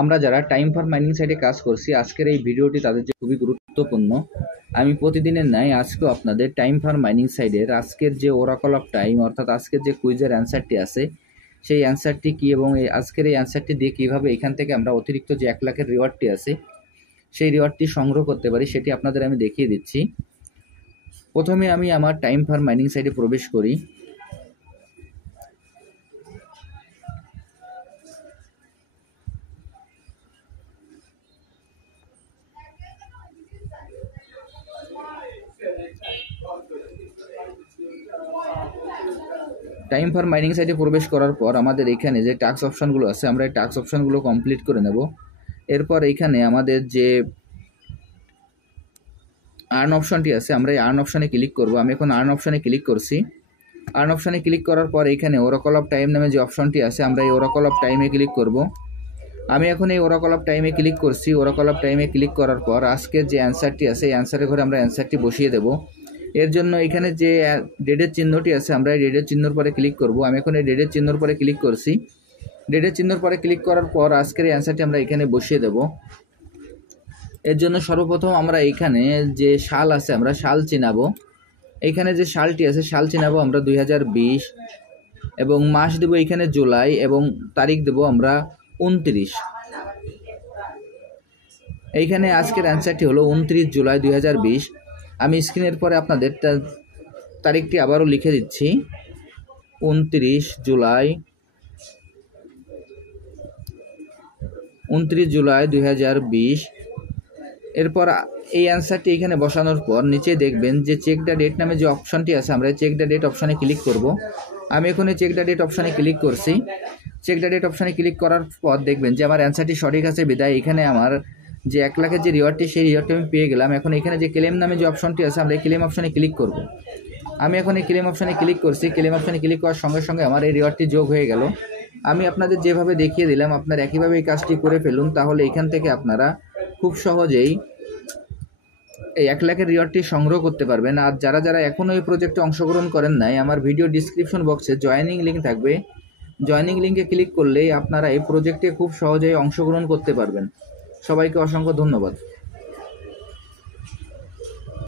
আমরা যারা time for mining সাইটে কাজ করছি, আজকের এই ভিডিওটি তাদের জন্য খুবই গুরুত্বপূর্ণ। আমি প্রতিদিনের ন্যায় আজকেও আপনাদের টাইম ফর মাইনিং সাইটের আজকের যে ওরাকল অফ টাইম, অর্থাৎ আজকের যে কুইজের অ্যান্সারটি আছে সেই অ্যান্সারটি কী এবং আজকের এই অ্যান্সারটি দিয়ে কীভাবে এখান থেকে আমরা অতিরিক্ত যে 1 লাখের রিওয়ার্ডটি আছে সেই রিওয়ার্ডটি সংগ্রহ করতে পারি সেটি আপনাদের আমি দেখিয়ে দিচ্ছি। প্রথমে আমি আমার টাইম ফর মাইনিং সাইটে প্রবেশ করি। টাইম ফর মাইনিং সাইটে প্রবেশ করার পর আমাদের এখানে যে টাস্ক অপশানগুলো আছে আমরা এই টাস্ক অপশানগুলো কমপ্লিট করে নেব। এরপর এইখানে আমাদের যে আর্ন অপশানটি আছে আমরা এই আর্ন অপশানে ক্লিক করব। আমি এখন আর্ন অপশানে ক্লিক করছি। আর্ন অপশানে ক্লিক করার পর এইখানে ওরাকল অফ টাইম নামে যে অপশানটি আছে আমরা এই ওরাকল অফ টাইমে ক্লিক করব। আমি এখন এই ওরাকল অফ টাইমে ক্লিক করছি। ওরাকল অফ টাইমে ক্লিক করার পর আজকের যে অ্যান্সারটি আছে এই অ্যান্সারের ঘরে আমরা অ্যান্সারটি বসিয়ে দেব। এর জন্য এখানে যে ডেটের চিহ্নটি আছে আমরা এই ডেটের চিহ্নর পরে ক্লিক করব। আমি এখন এই ডেটের চিহ্নর পরে ক্লিক করছি। ডেটের চিহ্নর পরে ক্লিক করার পর আজকের এই অ্যান্সারটি আমরা এখানে বসিয়ে দেব। এর জন্য সর্বপ্রথম আমরা এইখানে যে সাল আছে আমরা সাল চিনাবো। এইখানে যে সালটি আছে সাল চিনাবো আমরা 2020 এবং মাস দেব এইখানে জুলাই এবং তারিখ দেব আমরা 29। এইখানে আজকের অ্যান্সারটি হলো 29 জুলাই 2020। আমি স্ক্রিনের পরে আপনাদের তারিখটি আবারও লিখে দিচ্ছি, 29 জুলাই 2020। এরপর এই অ্যান্সারটি এখানে বসানোর পর নিচে দেখবেন যে চেক দ্য ডেট নামে যে অপশানটি আছে আমরা চেক দ্য ডেট অপশানে ক্লিক করব। আমি এখন চেক দ্য ডেট অপশানে ক্লিক করছি। চেক দ্য ডেট অপশানে ক্লিক করার পর দেখবেন যে আমার অ্যান্সারটি সঠিক আছে বিদায় এখানে আমার যে 1 লাখের যে রিওয়ার্ডটি সেই রিওয়ার্ডটি আমি পেয়ে গেলাম। এখন এখানে যে ক্লেম নামে যে অপশানটি আছে আমরা এই ক্লেম অপশানে ক্লিক করব। আমি এখন এই ক্লেম অপশানে ক্লিক করছি। ক্লেম অপশানে ক্লিক করার সঙ্গে সঙ্গে আমার এই রিওয়ার্ডটি যোগ হয়ে গেল। আমি আপনাদের যেভাবে দেখিয়ে দিলাম আপনারা একইভাবে এই কাজটি করে ফেলুন, তাহলে এখান থেকে আপনারা খুব সহজেই এই 1 লাখের রিওয়ার্ডটি সংগ্রহ করতে পারবেন। আর যারা যারা এখনও এই প্রজেক্টে অংশগ্রহণ করেন নাই, আমার ভিডিও ডিসক্রিপশন বক্সে জয়েনিং লিঙ্ক থাকবে। জয়েনিং লিঙ্কে ক্লিক করলেই আপনারা এই প্রজেক্টে খুব সহজেই অংশগ্রহণ করতে পারবেন। সবাইকে অসংখ্য ধন্যবাদ।